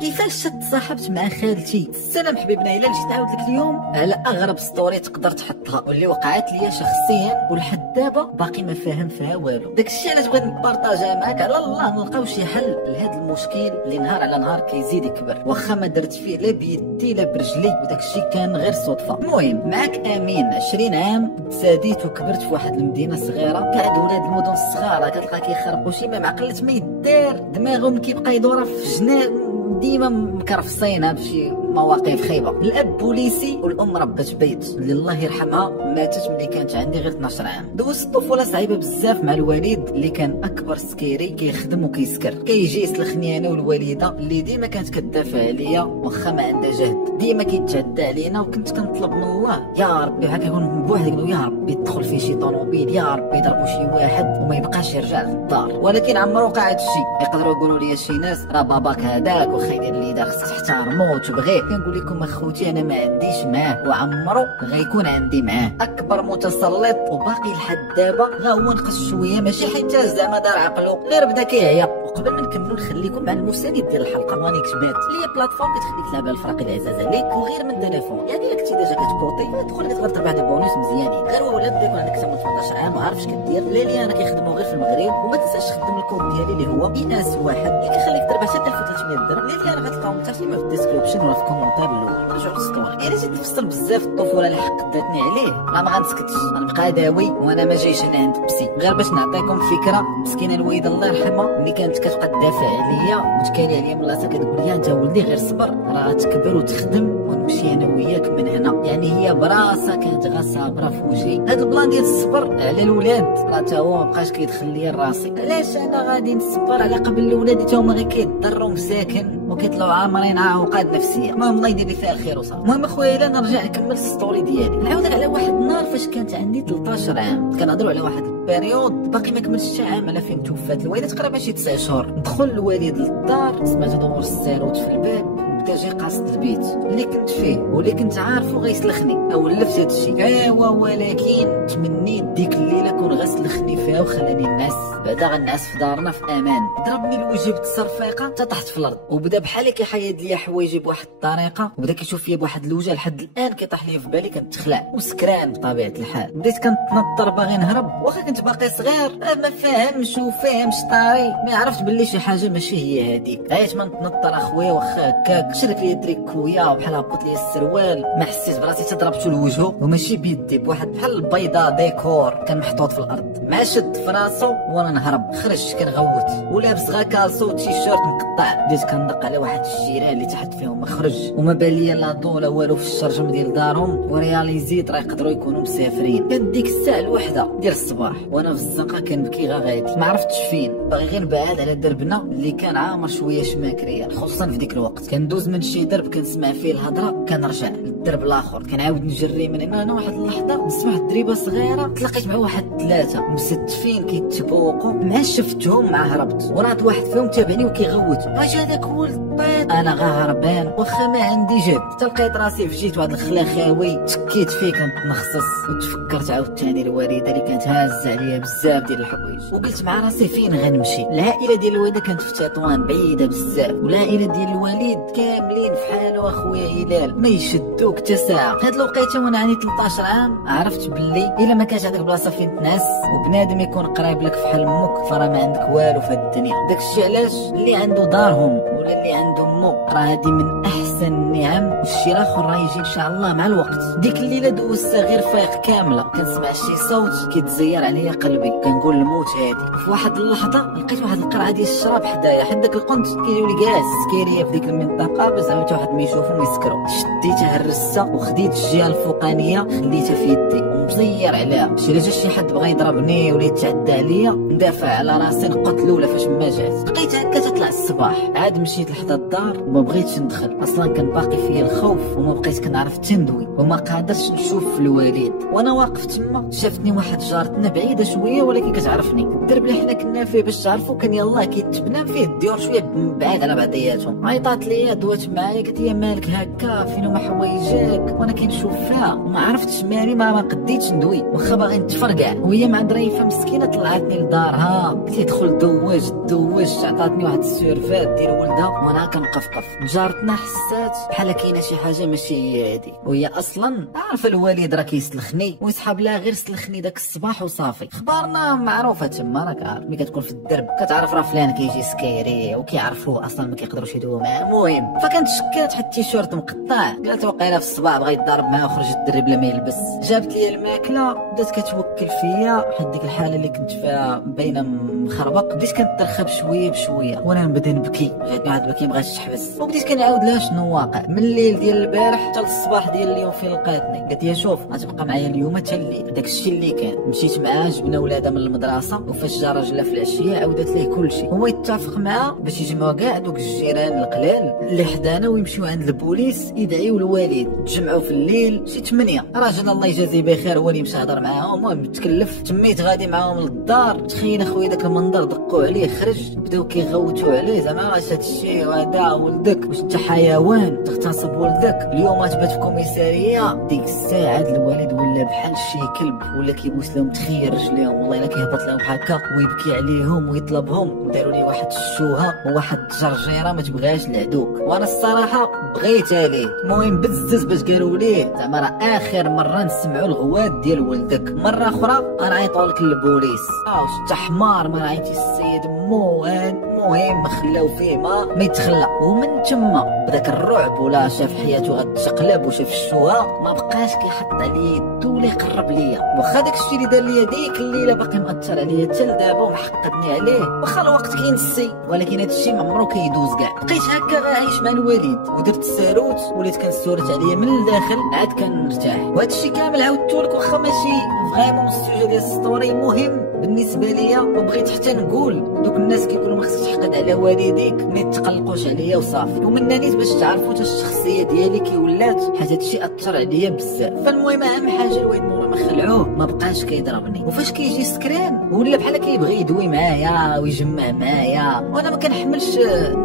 كيفاش تصاحبت مع خالتي؟ السلام حبيبنا، الا جيت نعاود لك اليوم على اغرب ستوري تقدر تحطها واللي وقعت ليا شخصيا ولحد دابا باقي ما فاهم فيها والو. داكشي علاش بغيت نبارطاجيها معاك، على الله نلقاو شي حل لهذا المشكل اللي نهار على نهار كيزيد يكبر، واخا ما درت فيه لا بيدي لا برجلي وداكشي كان غير صدفه. المهم معاك امين، 20 عام، تساديت وكبرت في واحد المدينه صغيره. كاع ولاد المدن الصغار كتلقى كيخربقوا شي ما معقلت ما يدار، دماغهم كيبقى يدور في جنان، ديما مكرفصين بشي مواقف خايبه. الاب بوليسي والام ربة بيت اللي الله يرحمها ماتت ملي كانت عندي غير 12 عام. دوزت طفوله صعيبه بزاف مع الوالد اللي كان اكبر سكيري، كيخدم وكيسكر، كيجي يسلخني انا والوالده اللي ديما كانت كتدافع عليا واخا ما عندها جهد، ديما كيتعدى علينا. وكنت كنطلب من الله يا ربي، هكا كنكون بوحدي كنقول يا ربي يدخل فيه شي طوموبيل، يا ربي يضربوا شي واحد وما يبقاش يرجع للدار. ولكن عمرو وقع هادشي. يقدروا يقولوا لي شي ناس راه باباك هذاك وخا يدير اللي دار، خصك تحترمو وتبغيه. كنقول لكم اخوتي انا ما عنديش معاه، وعمرو غيكون عندي معاه. اكبر متسلط وباقي لحد دابا غا هو نقص شويه، ماشي حيت زعما دار عقلو، غير بدا كيعيا. وقبل ما نكملوا نخليكم مع المساند ديال الحلقه ماني كتبات، اللي هي بلاتفورم كتخليك تلعب على الفرق العزاز عليك وغير من تليفون. يعني الا كنتي ديجا كتكوطي تدخل تقدر تربح دي بونوس مزيانين، غير هو ولاد يكون عندك تما 18 عام وعارف اش كدير. لا انا كيخدموا غير في المغرب. وما تنساش تخدم الكود ديالي اللي هو إناس واحد اللي كيخليك تربح حتى 1300 درهم. اللي انا غتلقاهم حتى فيما في الديسكريبشن ولا في الكومونتير الاول. رجعوا للستوري. يعني زيد تفصل بزاف الطفوله اللي حقدتني عليه، راه ما غنسكتش، غنبقى داوي وانا ما جايش انا عند بسي. غير باش نعطيكم فكره، مسكينه الوالده الله يرحمها ملي كانت كتبقى تدافع عليا وتكالي عليا من راسها، كتقول لي انت ولدي غير صبر، راه تكبر وتخدم ونمشي انا وياك من هنا. يعني هي براسها كانت غا صابره في وجهي. هاد البلان ديال الصبر على الولاد راه تا هو مابقاش كيدخل ليا لراسي. علاش انا غادي نصبر على قبل الولاد تا هما غير كيضروا مساكن وكيطلعوا عامرين عقد نفسيه؟ المهم الله يدير لي فيها الخير وصافي. المهم اخويا الا نرجع نكمل الستوري ديالي، نعاودك على واحد النهار فاش كانت عندي 13 عام. كنهضروا على واحد البيريود باقي ما كملش حتى عام على فين توفات الوالده، تقريبا شي 9 شهور. دخل الوالد للدار، سمعت دور الساروت في الباب، بدا جاي قاصد البيت اللي كنت فيه واللي كنت عارفه غيسلخني. ولفت هادشي ايوا، ولكن تمنيت ديك الليله كون غسلخني فيها وخلاني الناس بعدا غنعس في دارنا في امان. ضربني الوجه بالتصرفيقه حتى طحت في الارض، وبدا بحال كيحيد ليا حوايجي بواحد الطريقه، وبدا كيشوف فيا بواحد الوجه لحد الان كيطيح ليا في بالي. كنتخلع وسكران بطبيعه الحال، بديت كنتنطر باغي نهرب، واخا كنت باقي صغير ما فاهمش وفاهمش طاري، ما عرفت باللي شي حاجه ماشي هي هذيك. عيت ما نتنطر اخويا، واخا هكاك شرك لي تريكويا وبحال هبط لي السروال، ما حسيت براسي حتى ضربته لوجهه، وماشي بيدي، بواحد بحال البيضه ديكور كان محطوط في الارض. مع شد في راسو وانا نهرب، خرج كنغوت ولابس غا كالسو وتيشيرت مقطع. بديت كندق على واحد الجيران اللي تحت فيهم مخرج، وما بان ليا لا ضو لا والو في الشرجم ديال دارهم، ورياليزيت راه يقدروا يكونوا مسافرين. كانت ديك الساعه الوحده ديال الصباح وانا في الزنقه كنبكي غا غادي، ما عرفتش فين، باغي غير نبعد على دربنا اللي كان عامر شويه شماكريه، خصوصا في ديك الوقت. كندوز من شي درب كنسمع فيه الهضره، كنرجع للدرب الاخر، كنعاود نجري من هنا. واحد اللحظه نسمع دريبه صغيره، تلاقيت مع واحد 3 مستفين كيتبوقوا، مع شفتهم مع هربت، ورات واحد فيهم تابعني وكيغوت اش هذاك ولد البيض. انا غا هربان واخا ما عندي جهد، تلقيت راسي في جيت واحد الخلاخاوي، تكيت فيه كنتنخصص، وتفكرت عاوتاني الوالده اللي كانت هازه عليا بزاف ديال الحوايج، وقلت مع راسي فين غنمشي. العائله ديال الوالده كانت في تطوان بعيده بزاف، والعائله ديال الوالد كاملين في حاله. اخويا هلال ما يشدوك حتى ساعه. هاد الوقيته وانا عندي 13 عام عرفت باللي الا ما كانش عندك بلاصه فين تنعس وبنادم يكون قريب لك فحال امك، فراه ما عندك والو في الدنيا. داكشي علاش اللي عنده دارهم ولا اللي عنده امو راه هادي من احسن النعم، والشي الاخر راه يجي ان شاء الله مع الوقت. ديك الليله دوزتها غير فايق كامله، كنسمع شي صوت كيتزير عليا قلبي، كنقول الموت هادي. في واحد اللحظه لقيت واحد القرعه ديال الشراب حدايا، حيت داك القنت كيجيو لي كاع السكيريه في ديك المنطقه باش زعما حتى واحد ما يشوفهم يسكروا. شديتها هرستها وخديت الجهه الفوقانيه خليتها في يدي ومزير عليها، شي جا شي حد بغى يضربني ولا يتعدى عليا ندافع على راسي، نقتلو ولا فاش ما جات. بقيت هكا تطلع الصباح، عاد مشيت لحدا الدار وما بغيتش ندخل، اصلا كان باقي فيا الخوف وما بقيت كنعرف تندوي وما قادرش نشوف الوالد. وانا واقف تما شافتني واحد جارتنا بعيده شويه ولكن كتعرفني. الدرب اللي حنا كنا فيه باش تعرفوا كان يلاه كيتبنى فيه الديور شويه بعاد على بعضياتهم. عيطات ليا دوات معايا، قالت لي مالك هكا فين هما حوايجك، وانا كنشوف فيها وما عرفتش مالي، ما قديتش بديتش ندوي واخا باغي نتفرقع، وهي مع ظريفه مسكينه طلعتني لدارها، قلت لي دخل دوج عطاتني واحد السيرفات ديال ولدها وانا كنقفقف. جارتنا حسات بحال كاينه شي حاجه ماشي هي هادي، وهي اصلا عارفه الوالد راه كيسلخني ويسحب لها غير سلخني داك الصباح وصافي. اخبارنا معروفه تما، راك عارف ملي كتكون في الدرب كتعرف راه فلان كيجي سكيري وكيعرفوه اصلا ما كيقدروش يدويو معاه. المهم فكانت شكات حتى التيشيرت مقطع، قالت وقيله في الصباح بغا يتضارب معاه وخرج الدري بلا ما يلبس. جابت لي الماكله بدات كتوكل فيا، حد ديك الحاله اللي كنت فيها باينه مخربق، بديت كنترخب شويه بشويه وانا نبدا نبكي، جاتني واحد البكي مبغاش تحبس، وبديت كنعاود لها شنو واقع من الليل ديال البارح حتى للصباح ديال اليوم فين لقاتني. قالت لي شوف غتبقى معايا اليوم حتى الليل. داكشي اللي كان، مشيت معاه جبنا ولادها من المدرسه، وفاش جا راجلها في العشيه عاودت ليه كلشي، هو يتفق معاه باش يجمعوا كاع دوك الجيران القلال اللي حدانا ويمشيو عند البوليس يدعيو الوالد. تجمعوا في الليل شي 8، راجلنا الله يجازيه بخير هو اللي مشى هضر معاهم، المهم تكلف، تميت غادي معاهم للدار. تخيل اخويا داك المنظر، دقوا عليه خرج بداو كيغوتوا عليه زعما واش هادشي وهذا ولدك واش انت حيوان تغتصب ولدك، اليوم تبات في كوميساريه. ديك الساعه الوالد ولا بحال شي كلب، ولا كيبوس لهم تخيل رجليهم، والله الا كيهبط لهم هكا ويبكي عليهم ويطلبهم، وداروا لي واحد الشوهه وواحد الجرجيره ما تبغاش لعدوك، وانا الصراحه بغيت عليه. المهم بزز باش قالوا ليه زعما راه اخر مره نسمعوا الغوات ديال ولدك، مره اخرى غنعيطوا لك للبوليس. واش انت حمار ما عيطتي السيد موان. المهم خلاو فيه ما يتخلى، ومن تما بداك الرعب ولا شاف حياته غتقلب وشاف الشوهه ما بقاش كيحط عليا يدو ولا يقرب ليا. واخا داكشي اللي دار ليا ديك الليله باقي مأثر عليا حتى لدابا ومحقدني عليه، واخا الوقت كينسي ولكن هادشي ما عمرو كيدوز كاع. بقيت هكا غاعيش مع الوالد ودرت الساروت، وليت كنسورت عليا من الداخل عاد كنرتاح، وهادشي كامل عاودتولك واخا ماشي فريمون السوجي ديال السطوري. المهم بالنسبه ليا وبغيت حتى نقول دوك الناس كيقولوا ما خصكش تحقد على والديك، ما يتقلقوش عليا وصافي، ومن نيت باش تعرفوا حتى الشخصيه ديالي كي ولات، حيت هادشي اثر عليا بزاف. فالمهم اهم حاجه الوالد مورا ما خلعوه ما بقاش كيضربني، وفاش كيجي سكران ولا بحال كيبغي يدوي معايا ويجمع معايا وانا ما كنحملش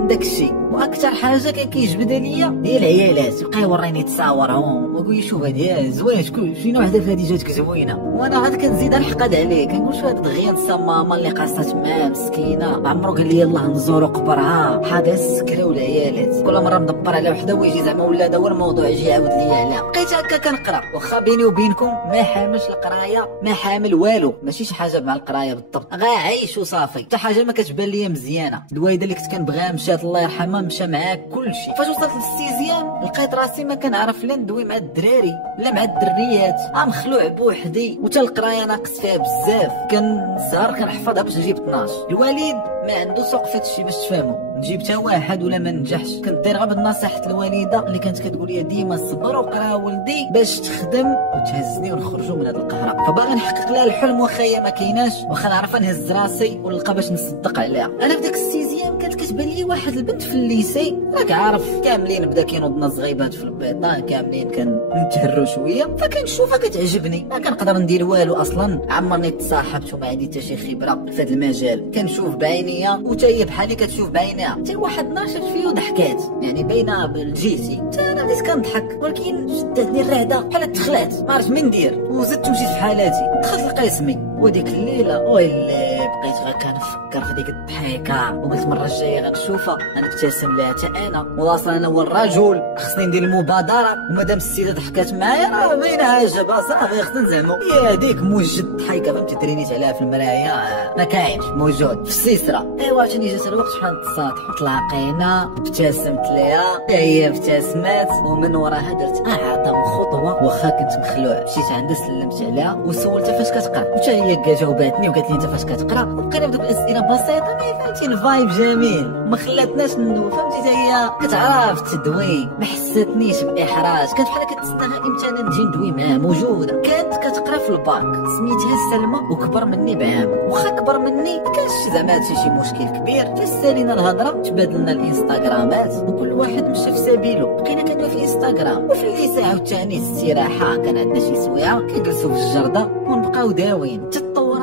داكشي. واكثر حاجه كان كيجبد عليا هي العيالات، يبقى يوريني تصاورهم ويقول لي شوف هادي زوين شكون وحده في هادي جاتك زوينه، وانا عاد كنزيد نحقد عليه كنقول شو هاد دغيا ماما اللي قاصات معاه مسكينه، عمرو قال لي يلاه نزورو قبرها حاضر السكره والعيالات، كل مره مدبر على وحده ويجي زعما ولا هذا هو الموضوع يجي يعاود لي عليها. بقيت هكا كنقرا، واخا بيني وبينكم ما حاملش القرايه ما حامل والو، ماشي شي حاجه مع القرايه بالضبط، غا عايش وصافي، حتى حاجه ما كتبان ليا مزيانه. الوالده اللي كنت كنبغيها مشات الله يرحمها مشى معاها كلشي. فاش وصلت للسيزيام لقيت راسي ما كنعرف لا ندوي مع الدراري لا مع الدريات، مخلوع بوحدي، وتا القرايه ناقص فيها بزاف، كنسهر كنحفظها باش نجيب 12. الوالد ما عنده سوق في هادشي باش تفهموا، نجيب حتى واحد ولا ما ننجحش، كنت داير غير بالنصيحه الوالده اللي كانت كتقول لي ديما صبر وقرا ولدي باش تخدم وتهزني ونخرجوا من هذا القهره. فباغي نحقق لها الحلم واخا هي ما كايناش، واخا نعرف نهز راسي ونلقى باش نصدق عليها. انا في داك السيزيام كانت كتبان لي واحد البنت في الليسي، راك عارف كاملين بدا كينوضنا صغيبات في البيضه، كاملين كنتهروا شويه، فكنشوفها كتعجبني، ما كنقدر ندير والو اصلا، عمرني تصاحبت وما عندي حتى شي خبره في هذا المجال، كنشوف بعينيا وتا هي بحالي كتشوف بعينيها، حتى واحد ناشط فيه وضحكات يعني باينه بالجيسي، حتى انا بديت كنضحك، ولكن شدتني الرعده بحال تخلعت ما عرفت من ندير، وزدت ومشيت في حالاتي، دخلت لقسمي. وديك الليله ويلي بقيت غير كنفكر في ديك الضحكه، وقلت المره الجايه غنشوفها غنبتسم لها حتى انا، واصلا انا هو الرجل خصني ندير المبادره، ومادام السيده ضحكات معايا راه باينه عجبها صافي خصنا نزعمو. هي هذيك موجد الضحكه فهمتي ترينيت عليها في المرايه ما كاينش موجود في السيسره. ايوا عاوتاني جات الوقت بحال التساطح، تلاقينا ابتسمت ليها هي ابتسمات، ومن وراها درت اعظم خطوه واخا كنت مخلوع، مشيت عندها سلمت عليها وسولتها فاش كتقرا، حتى هي جاوباتني وقالت لي انت فاش كتقرا، وبقينا بدوك الاسئله بسيطه ما فهمتي الفايب جميل ما خلاتناش ندوي فهمتي، حتى هي كتعرف تدوي ما حساتنيش باحراج، كانت بحال كتستنى امتى انا نجي ندوي معاها موجوده. كانت كتقرا في الباك سميتها سلمى وكبر مني بعام، واخا كبر مني ما كانش زعما هادشي شي مشكل كبير، فسالينا الهضره تبادلنا الانستغرامات وكل واحد مشى في سبيله، بقينا كندوي في انستغرام، وفي الليسا عاوتاني الاستراحه كان عندنا شي سويعه كنجلسوا في الجرده ونبقاو داويين.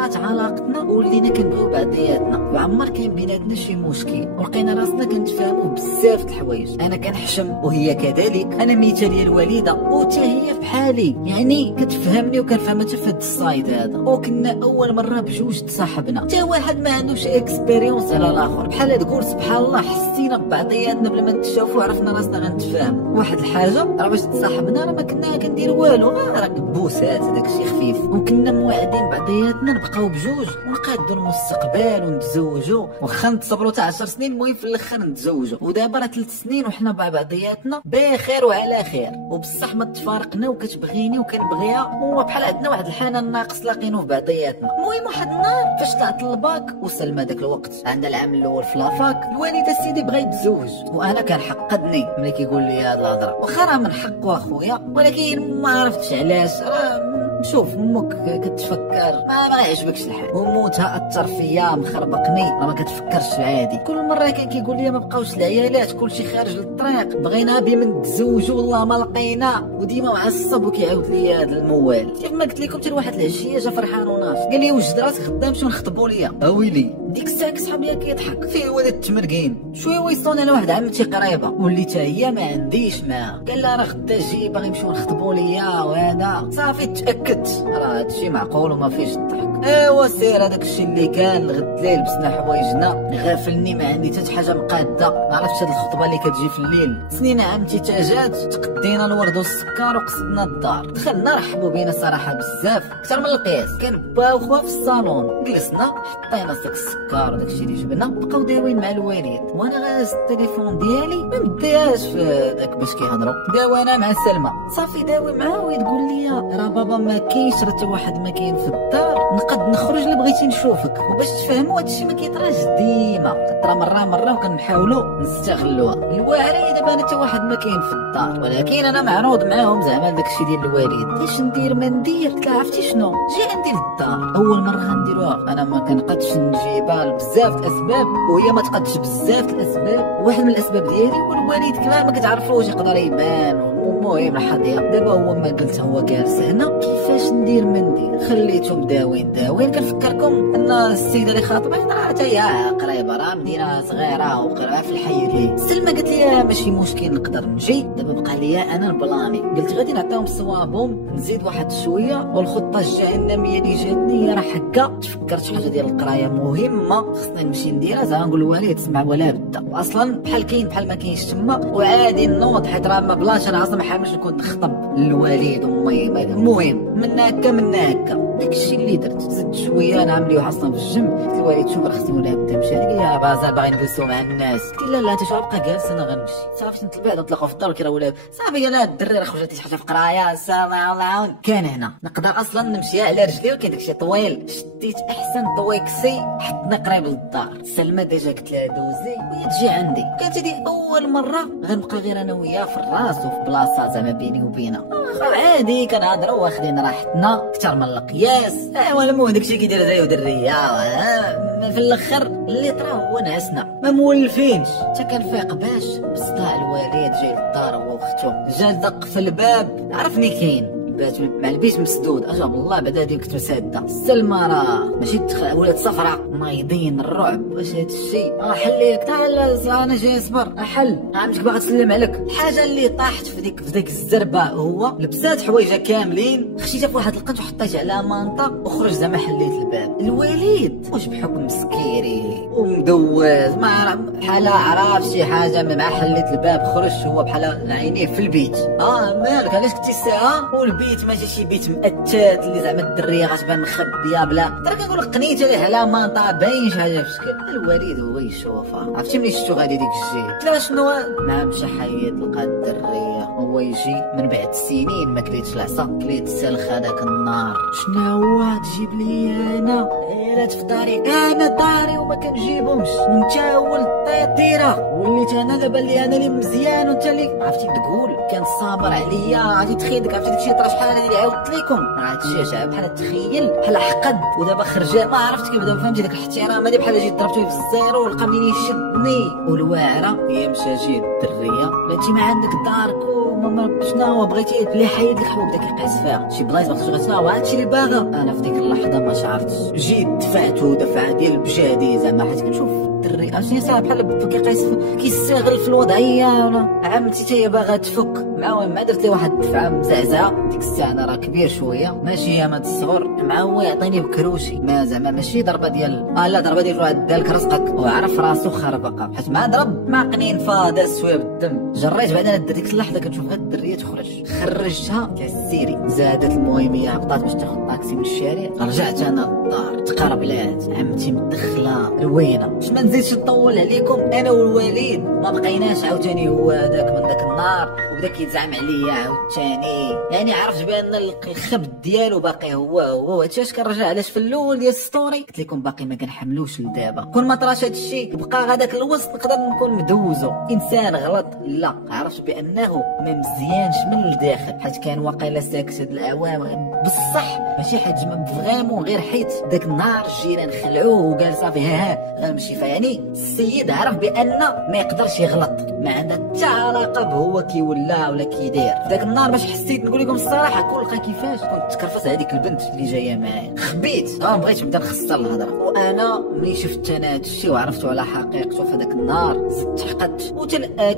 تطورات علاقتنا ولينا كنبغيو بعضياتنا وعمر كاين بيناتنا شي مشكل ولقينا راسنا كنتفاهموا بزاف د الحوايج. انا كنحشم وهي كذلك، انا مثاليه الوالده وتا هي بحالي، يعني كتفهمني وكنفهمها حتى في هاد الصايد هذا. وكنا اول مره بجوج تصاحبنا، حتى واحد ما عندوش اكسبيريونس على الاخر، بحال تقول سبحان الله حسينا ببعضياتنا بلا ما نتشافوا عرفنا راسنا غنتفاهم. واحد الحاجه راه باش تصاحبنا راه ما كنا كندير والو، راه بوسات داكشي خفيف، وكنا موعدين بعضياتنا نبقاو بجوج ونقادوا المستقبل ونتزوجوا، واخا نتصبروا حتى 10 سنين المهم في الاخر نتزوجوا. ودابا راه 3 سنين وحنا مع بعضياتنا بخير وعلى خير، وبصح ما تفارقنا وكتبغيني وكنبغيها، هو بحال عندنا واحد الحنان ناقص لاقينوه في بعضياتنا. المهم واحد النهار فاش طلعت للباك وسلمى داك الوقت عندها العام الاول في لافاك، الوالده سيدي بغا يتزوج وانا كنحقدني ملي كيقول لي هاد الهضره، واخا راه من حقو اخويا ولكن ما عرفتش علاش. شوف امك كتفكر ما يعجبكش الحال، وموتها اثر فيا مخربقني، راه ما كتفكرش عادي. كل مره كان كيقول لي ما بقاوش العيالات كلشي خارج للطريق، بغينا بما نتزوجوا والله ما لقينا، وديما معصب وكيعاود لي هذا الموال. كيف ما قلت لكم حتى واحد العشيه جا فرحان وناش قال لي وجد راسك غدا نمشيو نخطبوا ليا. ويلي ديك الساعه صحابي كيضحك فيه ولد التمرقين شويه ويصون على واحد عمتي قريبه واللي حتى هي ما عنديش معاها، قال لها راه غدا جي باغي نمشيو نخطبوا ليا وهذا صافي تاكدت راه هادشي معقول وما فيش الضحك. ايوا سير هذاك الشيء اللي كان الغد الليل لبسنا حوايجنا، غافلني ما عندي حتى حاجه مقاده، ما عرفتش هاد الخطبه اللي كتجي في الليل. سنين عمتي تا جات تقدينا الورد والسكر وقصدنا الدار، دخلنا رحبوا بينا صراحه بزاف اكثر من القياس، كان با وخوا في الصالون، جلسنا حطينا داك السكر وداك الشيء اللي جبنا، بقاو داويين مع الوالد وانا غاز التليفون ديالي ما مديهاش في داك باش كيهضروا، داوي انا مع سلمى صافي داوي معاه وتقول لي راه بابا ما كاينش، راه حتى واحد ما كاين في الدار، نقد نخرج اللي بغيتي نشوفك. وباش تفهموا هادشي ما كيطراش ديما، كطرا مره وكنحاولوا نستغلوها. الواعرين دابا انا حتى واحد ما كاين في الدار، ولكن انا معروض معاهم زعما داكشي ديال الوالد. اش ندير ما ندير؟ قلت لها عرفتي شنو، جي عندي للدار اول مره غنديروها، انا ما كنقدش نجيبها لبزاف الاسباب وهي ما تقدش بزاف الاسباب، واحد من الاسباب ديالي والوالد كمان ما كتعرفوش يقدر يبان. المهم الحظيره دابا هو ما قلت هو جالس هنا، كيفاش ندير ما ندير؟ خليتهم داوين كنفكركم ان السيده اللي خاطبه راه حتى هي قريبه، راه مدينه صغيره وقريبه في الحي اللي سلمى قالت لي ماشي مشكل نقدر نجي. دابا بقى لي انا البلاني، قلت غادي نعطيهم صوابهم نزيد واحد شويه، والخطه الجهنميه اللي جاتني هي راه هكا. تفكرت شي حاجه ديال القرايه مهمه خصني نمشي نديرها، زعما نقول للوالد تسمع ولا بدا، واصلا بحال كاين بحال ما كاينش تما، وعادي نوض حيت راه ما بلاش انا اصلا ما حاملش نكون نخطب للوالد وامي. المهم من هكا داكشي اللي درت، زدت شويه نعمل ليه اصلا في الجنب، قلت للوالد شوف راه خصني ولا بدا مشى، قال لي بازار باغي ندوزو مع الناس، قلت لا انت شوف بقى جالس انا غنمشي صافي. نتبعد نطلقوا في الدار كي راه ولا صافي، انا الدري راه خرجت لي شي حاجه في قرايه السلام الله يعاون كان هنا نقدر اصلا نمشي على رجلي، وكاين داكشي طويل شديت احسن طويكسي حطنا قريب للدار. سلمى ديجا قلت لها دوزي وهي تجي عندي، كانت هذه اول مره غنبقى غير انا وياه في الراس وفي بلاصه زعما بيني وبينها، عادي كنهضروا واخدين راحتنا اكثر من القياس. ايوا المهم داكشي كيدير زي ودريه في الاخر اللي طرا هو نعسنا ما مولفينش، حتى كنفيق باش بصداع الوالد جاي للدار هو واختو، جا دق في الباب عرفني كاين بات مع البيت مسدود، اجاب الله بعدا هادي كنت مساده. سلمى راه ماشي ولات صفراء نايضين الرعب، واش هاد الشيء حل لك تعال انا جاي اصبر حل عمتك باغا تسلم عليك. الحاجه اللي طاحت في ديك الزربه هو لبسات حوايجها كاملين، خشيتها في واحد القنت وحطيتها على مانطا وخرج زعما حليت الباب. الوالد واش بحكم سكيري ومدوز ما بحال عرف شي حاجه مع حليت الباب خرج هو بحال عينيه في البيت. مالك علاش كنتي الساعه والبيت ماشي شي بيت مأتات اللي زعما الدريه غتبان مخبيه بلا، ترى كنقول لك قنيته ليه على مانطا باين شي حاجه في الشكل. الوالد هو يشوفها عرفتي ملي شفتو غادي ديك الجهه قلت له شنو ما مشى حيد لقى الدريه هو يجي من بعد سنين ما كليتش العصا كليت السلخ هذاك النار. شنو هو تجيب لي انا عيالات في داري، انا داري وما كنجيبهمش وانت هو الطيطيره وليت انا دابا اللي انا اللي مزيان وانت اللي عرفتي تقول كان صابر عليا. عرفتي تخيل عرفتي داكشي طرا شحال هادي اللي عاودت لكم راه هادشي بحال تخيل بحال حقد ودابا خرج ما عرفت كيف دابا فهمتي داك الاحترام هادي بحال جيت ضربتو في الزيرو ولقى منين يشدني. والواعره هي مشى جي الدريه بلاتي ما عندك دارك شنو بغيتي اللي حيد لك حبوب بدا كيقيس فيها شي بلايص باغي تشغل شنو هادشي اللي باغا. انا في ديك اللحظه ما شعرتش، جيت دفعتو دفعه ديال بجادي زعما، حيت كنشوف الدري اشني صاحب بحال كيقيس كيستغل في الوضعيه، ولا عملتي حتى هي باغا تفك معاه، ما درت لي واحد الدفعه مزعزعه. ديك الساعه انا راه كبير شويه ماشي يا ماد الصغر، مع هو يعطيني بكروشي، ما زعما ماشي ضربه ديال لا ضربه ديال واحد دالك رزقك وعرف راسو خربقه، حيت مع ضرب مع قنين فاض شويه بالدم. جريت بعدا ديك اللحظه كنشوف غير الدريه تخرج، خرجتها كالسيري، زادت المهميه هبطات باش تاخذ طاكسي من الشارع. رجعت انا للدار تقربلات عمتي مدخله روينه. باش ما نزيدش نطول عليكم، انا والوالد ما بقيناش عاوتاني هو هذاك من داك النهار، وبدا كيتزعم عليا عاوتاني، يعني عرفت بان الخبط ديالو باقي هو هادشي. كنرجع علاش في الاول ديال الستوري قلت لكم باقي ما كنحملوش لدابا، كون ما طراش هادشي بقى غداك الوسط نقدر نكون مدوزو. انسان غلط لا، عرفت بانه ما مزيانش من الداخل، حيت كان واقيلا ساكت هاد الاعوام بصح ماشي حاجه ما فريمون، غير حيت داك النهار الجيران خلعوه وقال صافي ها غنمشي. فيعني السيد عرف بان ما يقدرش يغلط، ما عندها حتى علاقه بهو كيولى ولا كيداير. داك النهار باش حسيت نقول لكم الصراحه كل كيفاش كنت تكرفس هذيك البنت اللي جايه معايا، خبيت ما بغيتش نبدا نخسر الهضره. وانا ملي شفت انا هادشي وعرفتو على حقيقته في داك النهار زدت حقدت.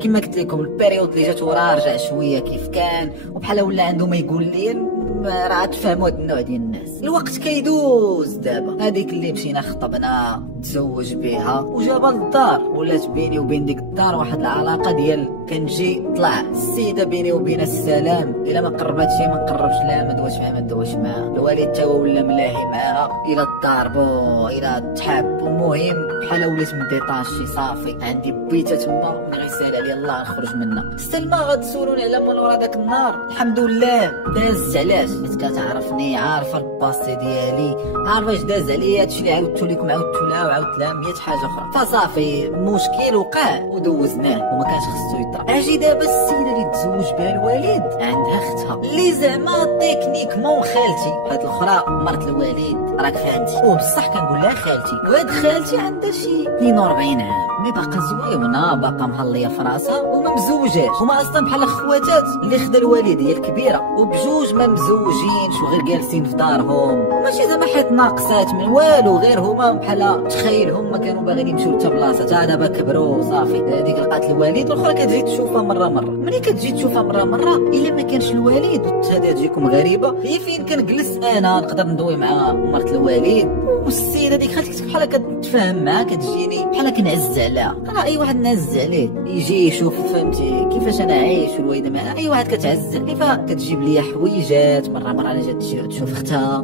كما قلت لكم البيريود اللي جات وراه رجع شويه كيف كان، وبحال ولا عنده ما يقول لي راه تفهموا هاد النوع ديال الناس. الوقت كيدوز دابا، هذيك اللي مشينا خطبنا تزوج بها وجابها للدار، ولات بيني وبين ديك الدار واحد العلاقه ديال كنجي طلع السيده بيني وبين السلام، الا ما قربتش ما نقربش، لا ما دوش معاها ما دوش معاها. الوالد تا هو ولا ملاهي معاها، الا تضاربوا الا تحابوا، المهم بحال وليت مديطاشي صافي. عندي بيته تما من غيسال عليا الله نخرج منها. سلمى غتسولوني على من ورا داك النهار، الحمد لله داز. علاش؟ حيت كتعرفني، عارفه الباسي ديالي، عارفه اش داز عليا، هادشي اللي عاودتو لكم عاودتو لها وعاودت لها 100 حاجه اخرى. فصافي مشكل وقع ودوزناه وما كانش خصو يطرا. اجي دابا السيده اللي تزوج بها الوالد عندها اختها اللي زعما تكنيكمون خالتي، هاد الاخرى مرت الوالد راك فهمتي، وبصح كنقول لها خالتي، وهاد خالتي عندها شي 42 عام، مي باقا زويونه، باقا مهليه في راسها وما مزوجاش. هما اصلا بحال خواتات اللي خدا الوالد هي الكبيره، وبجوج ما مزوجينش وغير جالسين في دارهم، وماشي زعما حيت ناقصات من والو، غير هما بحال تخيل هما كانوا باغيين يمشيو لتا بلاصه، تا دابا كبروا صافي. هذيك لقات الوالد، الاخرى كتجي تشوفها مره ملي كتجي تشوفها مره الا ما كانش الوالد، هذه تجيكم غريبه، هي فين كنجلس انا نقدر ندوي مع مرت الوالد، والسيده هذيك خالتك بحال كتفاهم معاها، كتجيني بحال كنعز عليها. راه اي واحد نعز عليه يجي يشوف فهمتي كيفاش انا عايش والوالده معاه، اي واحد كتعز عليه، فكتجيب لي حويجات مره انا جات تشوف اختها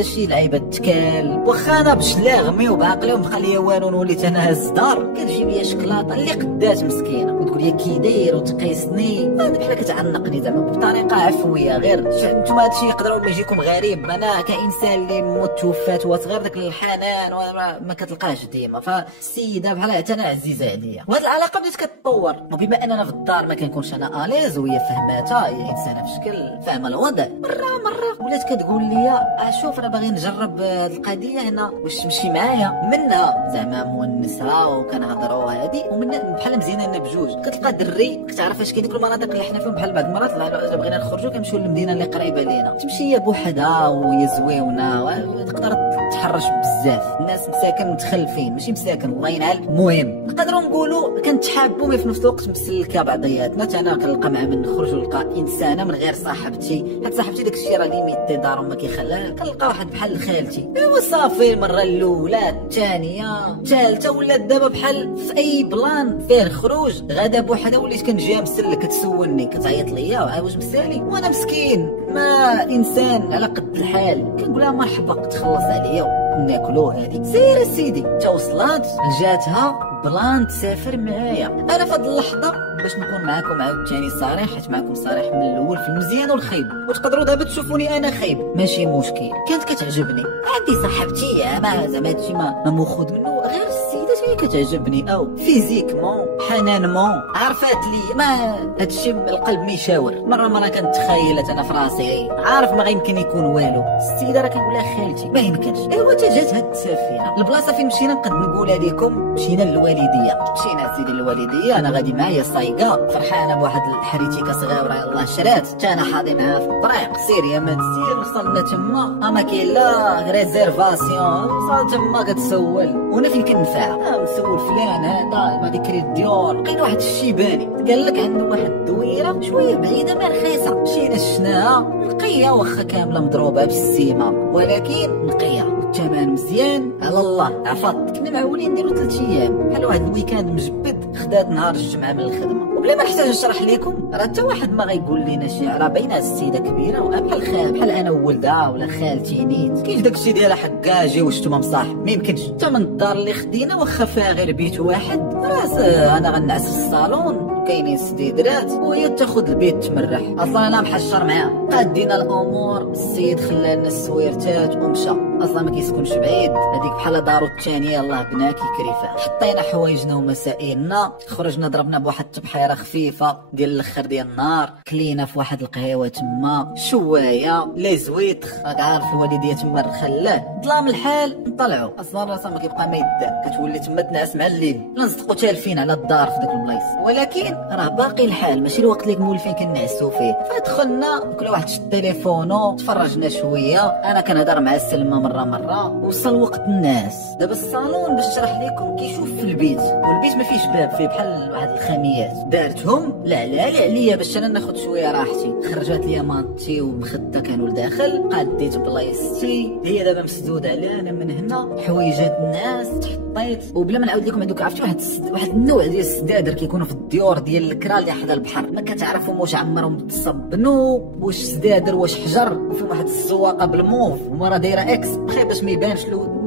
شي لعيبه تكال، واخا انا بشلاغمي وبعقلي ومبقى ليا والو، وليت انا هز الدار، كتجيب لي شكلاطه اللي قدات مسكينه وتقول لي كي داير وتقيسني، بحال كتعنقني زعما بطريقه عفويه. غير نتوما هادشي يقدروا ما يجيكم غريب، انا كانسان اللي موت توفات وصغير داك الحنان ما كتلقاهش ديما، فالسيده بحال حتى انا عزيزه عليا، وهاد العلاقه بدات كتطور. وبما اننا في الدار ما كنكونش انا اليز وهي فهماتها، هي انسانه في شكل فاهمه الوضع، مره ولات كتقول لي شوف راه باغي نجرب هاد القضيه هنا واش تمشي معايا. منها زعما مونسها وكنهضروا هادي، ومن بحال مزيانه لنا بجوج. كتلقى دري كتعرف اش كاين ديك المناطق اللي حنا فيهم، بحال بعض المرات الا بغينا نخرجوا كنمشيو للمدينه اللي قريبه لينا، تمشي هي بوحدها وهي زويونه، تقدر تحرش بزاف. الناس مساكن متخلفين ماشي مساكن الله ينعل. المهم نقدروا نقولوا كنتحابوا مي في نفس الوقت مسلكه بعضياتنا. انا كنلقى مع من نخرج ونلقى انسانه من غير صاحبتي، حيت صاحبتي داكشي راه ليميتي دارهم ما كيخلاها، كنلقى واحد بحال خالتي. ايوا صافي المره الاولى الثانيه الثالثه ولات دابا بحال في اي بلان فيه خروج غدا بوحدها، وليت كنجيها مسلك كتسولني كتعيط ليا واش مسالي، وانا مسكين ما انسان على قد الحال، كنقول لها مرحبا تخلص عليا ناكلو هادي سير سيدي. تا وصلات جاتها بلان تسافر معايا. انا في هاد اللحظه باش نكون معاكم عاوتاني صريح، حيت معاكم صريح من الاول في المزيان والخايب، وتقدروا دابا تشوفوني انا خايب ماشي مشكل، كانت كتعجبني، عندي صاحبتي ما زعما هادشي ما ماخذ منه، غير السيده شي كتعجبني او فيزيكمون حنانمون عرفات لي ما هادشي من القلب ما يشاور. مره كنتخيلت انا في راسي عارف ما غيمكن يكون والو، السيده راه كنقولها خالتي ما يمكنش. ايوا تا جات هاد السفينه البلاصه فين مشينا نقد نقولها لكم مشينا للوالديه. مشينا سيدي للوالديه انا غادي معايا صايقه فرحانه بواحد الحريتيكه صغيره يلاه شرات حتى انا حاضي معاها في الطريق سير يا ما تسير. وصلنا تما ما كاين لا ريزيرفاسيون، وصلت تما كتسول وانا فين كنفع مسول فلان هذا ما ديك الديور لقيت واحد الشيباني قال لك عنده واحد الدويره شويه بعيده ما رخيصه. مشينا شفناها نقيه واخا كامله مضروبه بالسيمه ولكن نقيه الثمن مزيان على الله عفط. كنا معولين نديرو 3 ايام بحال واحد الويكاند مجبد خدات نهار الجمعه من الخدمه. وبلا ما نحتاج نشرح لكم راه حتى واحد ما غيقول لينا شي راه باينه السيده كبيره بحال انا وولدها ولا خالتي نيت. كاين داكشي ديالها حكاجي واش نتوما مصاحب ما يمكنش. حتى من الدار اللي خدينا واخا فيها غير بيت واحد راس انا غنعس في الصالون كاينين سديدرات وهي تاخذ البيت تمرح. اصلا انا محشر معاه قادينا الامور السيد خلانا السويرتات ومشى اصلا ما كيسكنش بعيد هذيك بحال دارو الثانيه الله بنا كيكري فيها. حطينا حوايجنا ومسائلنا خرجنا ضربنا بواحد التبحيره خفيفه ديال الاخر ديال النهار كلينا في واحد القهيوه تما شوايه لي زويتخ راك عارف الوالديه تما الخلاه ظلام الحال نطلعوا اصلا راسها ما كيبقى ما يدا كتولي تما تنعس مع الليل لا نصدقوا تالفين على الدار في ديك البلايص. ولكن راه باقي الحال ماشي الوقت اللي مولفين كنعسوا فيه. فدخلنا كل واحد شد تليفونو تفرجنا شويه انا كنهضر مع سلمى مره وصل وقت الناس. دابا الصالون باش نشرح لكم كيشوف في البيت والبيت ما فيش باب فيه بحال واحد الخاميات دارتهم لا عليا باش انا ناخذ شويه راحتي. خرجت لي مانتي ومخده كانوا لداخل قاديت بلايصتي هي دابا مسدوده عليها انا من هنا حويجات الناس تحطيت. وبلا ما نعاود لكم هذوك عرفتي واحد النوع ديال السدادر كيكونوا في الديور ديال الكرا اللي حدا البحر ما كتعرفهم واش عمرهم تصبنوا واش سدادر واش حجر وفيهم واحد الزواقه بالموف ومره دايره اكس بخير باش ما يبانش له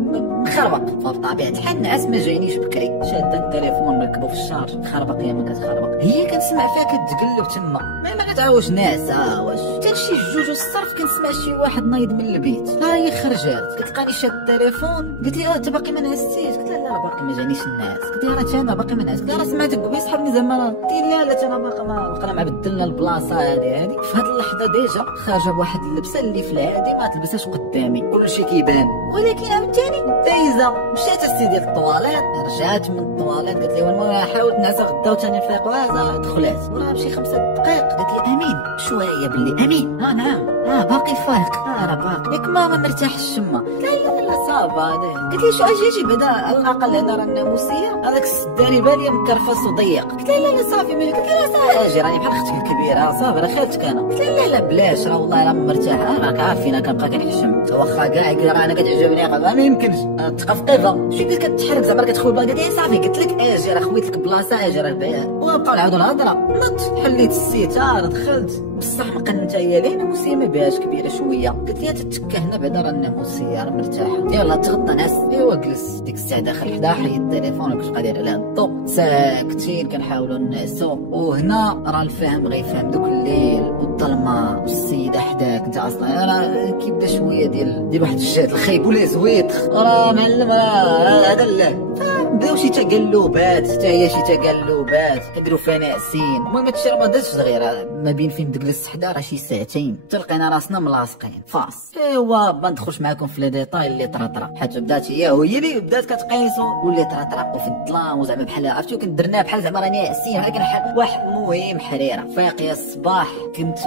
مخربق. فبطبيعه الحال الناس ما جاينيش بكري شاده التليفون مركبو في الشارج خربق يا ما كتخربق هي كنسمع فيها كتقلب تما ما كتعاوش ناس واش حتى شي جوج الصرف كنسمع شي واحد نايض من البيت. ها هي خرجات كتلقاني شاد التليفون قلت لي انت باقي ما نعستيش قلت لها لا باقي ما جانيش الناس قلت لها راه انا باقي ما نعست قلت لها راه سمعتك قبيل صحابني زعما قلت لها لا انا باقي ما بدلنا البلاصه هذه في هذه اللحظه ديجا خارجه بواحد اللبسه اللي في العادي ما تلبسهاش قدامي كلشي كيبان. ولكن عاوتاني دايزه مشات السيدي للطواليت رجعت من الطواليت قالت لي والله حاولت نعس غدا وثاني نفيق وهذا دخلات وراه بشي 5 دقائق قالت لي امين شويه باللي امين نعم باقي فايق راه باقي ياك ما مرتاحش تما لا صافا قلت لي شو اجي بعدا على الاقل انا راه الناموسيه هذاك السداري بالي مكرفص وضيق قلت لها لا صافي ملي قلت لها صافي اجي راني بحال اختك الكبيره صافي راه خالتك انا قلت لها لا بلاش راه والله راه مرتاح راك عارفين انا كنبقى كنحشم واخا كاع يقول راه انا كتعجبني ما يمكنش تقفقيفه شي قلت كتحرك زعما كتخوي البلاصه قالت لي صافي قلت لك اجي راه خويت لك بلاصه اجي راه وبقاو نعاودوا الهضره نط حليت السيتار دخلت بصح ما قنتها هي ليه ناموسيه ما بهاش كبيره شويه قلت لها تتكه هنا بعدا راه الناموسيه راه مرتاحه يلاه تغطى ناس ايوا جلس ديك الساعه داخل حدا حيد التليفون وكنت قادر على الضو ساكتين كنحاولوا نعسوا. وهنا راه الفهم غيفهم دوك الليل والظلمه والسيده حداك انت اصلا راه كيبدا شويه ديال واحد الجهد الخايب ولا زويت راه معلم هذا لا بداو شي تقلبات حتى هي شي تقلبات كنديرو فيها ناعسين. المهم هادشي راه ما درتش صغيره ما بين فين تجلس حدا راه شي ساعتين تلقينا راسنا ملاصقين فاس. ايوا ما ندخلش معاكم في لي ديتاي اللي طرطره حيت بدات هي اللي بدات كتقيسو واللي طرطره وفي الظلام وزعما بحال عرفتو كنت درناها بحال زعما راه ناعسين ولكن واحد مهم حريره فايق يا الصباح كنت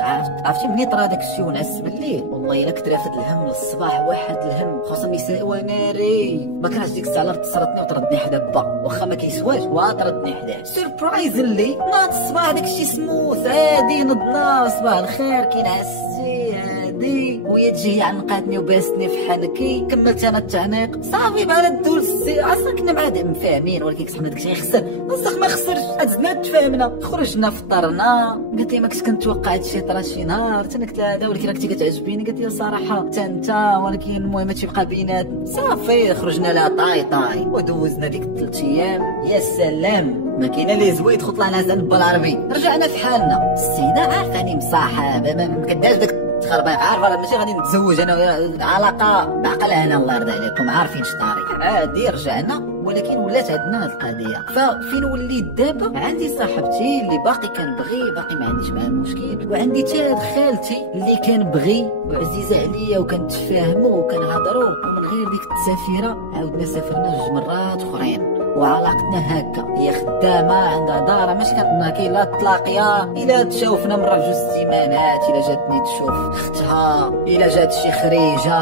عرفتي ملي طرا داك الشيء ونعس بالليل والله الا كنت رافد الهم للصباح واحد الهم خاصه ميساء وناري ما كرهتش ديك الساعه تصرتني وطردني حدا با واخا ما كيسواش وطردني حداه سوربرايزلي ناض الصباح داكشي سموث عادي نضنا صباح الخير كينعسي عادي وهي تجي عنقاتني وباستني في حنكي كملت انا التعنيق صافي بحال الدول السي اصلا كنا مع مفاهمين ولكن كنت داكشي يخسر بصح ما خسرش زدنا تفاهمنا خرجنا فطرنا قالت لي ما كنت كنتوقع هادشي طرا شي نهار حتى انا قلت لها هذا ولكن راكي كتعجبيني قالت لي صراحه حتى انت ولكن المهم تيبقى بيناتنا صافي خرجنا لها طاي ودوزنا ديك 3 ايام يا سلام ما كاينه لي زويد طلعنا زعما بالعربي رجعنا في حالنا. السيده عارفاني مصاحب ما كداش داك تخربيق عارفه راه ماشي غادي نتزوج انا علاقه بعقلها انا الله يرضي عليكم عارفين شطاري عادي رجعنا ولكن ولات عندنا هاد القضيه. ففين وليت دابا عندي صاحبتي اللي باقي كنبغي، باقي ما عنديش معاه مشكل، وعندي حتى خالتي اللي كنبغي وعزيزه عليا وكنتفاهموا وكنهضروا، ومن غير ديك التسافيره عاودنا سافرنا 2 مرات اخرين. وعلاقتنا هكا، هي خدامه عندها دار، ماشي كنظن كاين لا تلاقيا الا تشوفنا مره بجوج سيمانات، الا جاتني تشوف اختها، الا جات شي خريجه.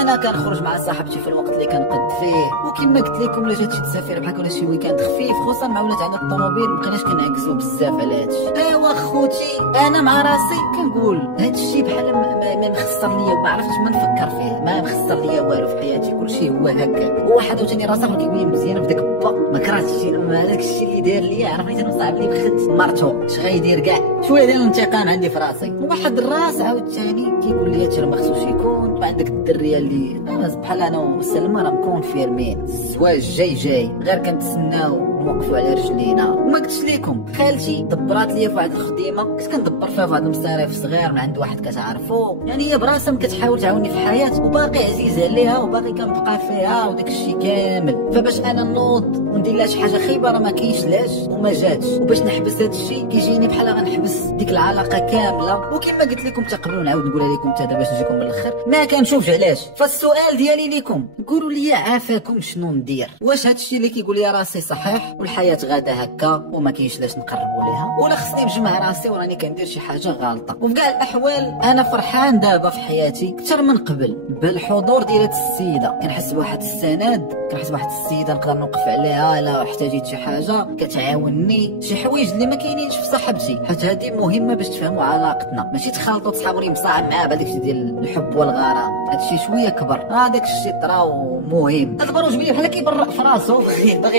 انا كنخرج مع صاحبتي في الوقت اللي كنقد فيه، وكما قلت لكم الا جات شي تسافير بحال ولا شي ويكاند خفيف، خصوصا مع ولات عندنا الطوموبيل مابقيناش كنعكزوا بزاف على هادشي. ايوا خوتي انا مع راسي كنقول هادشي بحال ما مخسر ليا وما عرفتش ما نفكر فيه، ما مخسر ليا والو في حياتي، كلشي هو هكا. وواحد عاوتاني راه صاحبي كيقول لي مزيانه في داك ما كرهتش هذاك الشيء اللي دار ليا، عرفتي مصعب لي بخت مرتو اش غيدير كاع، شويه ديال الانتقام عندي في راسي. وواحد الراس عاوتاني كيقول لي هادشي راه ما خصوش يكون، عندك الدريه اللي بحال انا وسلمى راه مكونفيرمين، الزواج جاي غير كنتسناو نوقفوا على رجلينا. وما قلتش لكم خالتي دبرات ليا في واحد الخديمه كنت كندبر فيها في واحد المصاريف صغير من عند واحد كتعرفو، يعني هي براسها كتحاول تعاوني في الحياه وباقي عزيزه عليها وباقي كنبقى فيها وداك الشيء كامل. فباش انا نوض وندير لها شي حاجه خايبه راه ما كاينش لاش وما جاتش، وباش نحبس هذا الشيء كيجيني بحال غنحبس ديك العلاقه كامله. وكما قلت لكم تقبلوا نعاود نقولها لكم حتى باش نجيكم من الاخر ما كنشوفش علاش. فالسؤال ديالي لكم قولوا لي عافاكم شنو ندير؟ واش هذا الشيء اللي كيقول لي راسي صحيح والحياه غادا هكا وما كاينش لاش نقربوا ليها، ولا خصني نجمع راسي وراني كندير شي حاجه غلطه؟ وفي كاع الاحوال انا فرحان دابا في حياتي اكثر من قبل بالحضور ديال هاد السيده، كنحس بواحد السند، كنحس بواحد السيده نقدر نوقف عليها الا احتاجيت شي حاجه كتعاونني، شي حوايج اللي ما كاينينش في صاحبتي، حيت هذه مهمه باش تفهموا علاقتنا، ماشي تخلطوا صحابوني مصاعب معاه بهذاك الشيء ديال الحب والغرام، هادشي شويه كبر، هذاك الشيء طراو مهم. هاد البروج بلي بحال كيبرق في راسو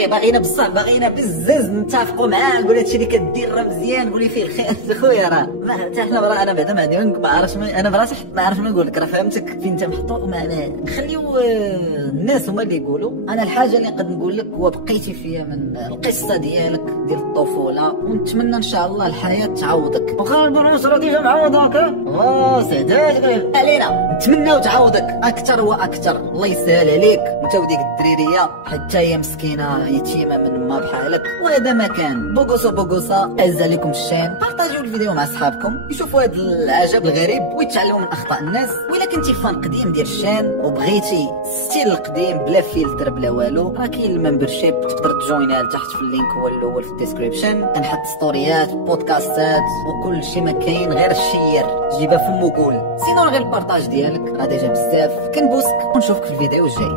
باغينا بصح باغينا بزاف نتفقوا معاه، نقول هادشي اللي كدير راه مزيان، قولي فيه الخير خويا راه حتى حنا راه انا بعدا ما عرفتش انا براسي ما عارف ما نقول لك، راه فهمتك فين انت محطوط وما نخليو الناس هما اللي يقولوا. انا الحاجه اللي نقدر نقول لك هو بقيتي فيا من القصه ديالك ديال الطفوله، ونتمنى ان شاء الله الحياه تعوضك. وخا البروس راه ديجا معوضك سعدات علينا، نتمنى تعوضك اكثر واكثر، الله يسهل عليك انت وديك الدريريه حتى هي مسكينه يتيمه من ما بحالك. وهذا ما كان بوغوصه عز عليكم الشان، بارطاجيو الفيديو مع صحابكم يشوفوا هذا العجب الغريب ويتعلموا من اخطاء الناس. وإلا كنتي فان قديم ديال الشان وبغيتي ستيل القديم بلا فلتر بلا والو، راه كاين الممبرشيب تقدر تجوينها لتحت في اللينك هو الاول في الديسكريبشن، كنحط ستوريات بودكاستات وكل شيء ما كاين غير الشير جيبها فم وقول، سينو غير البارطاج ديالك راه ديجا بزاف. كنبوسك ونشوفك في الفيديو الجاي.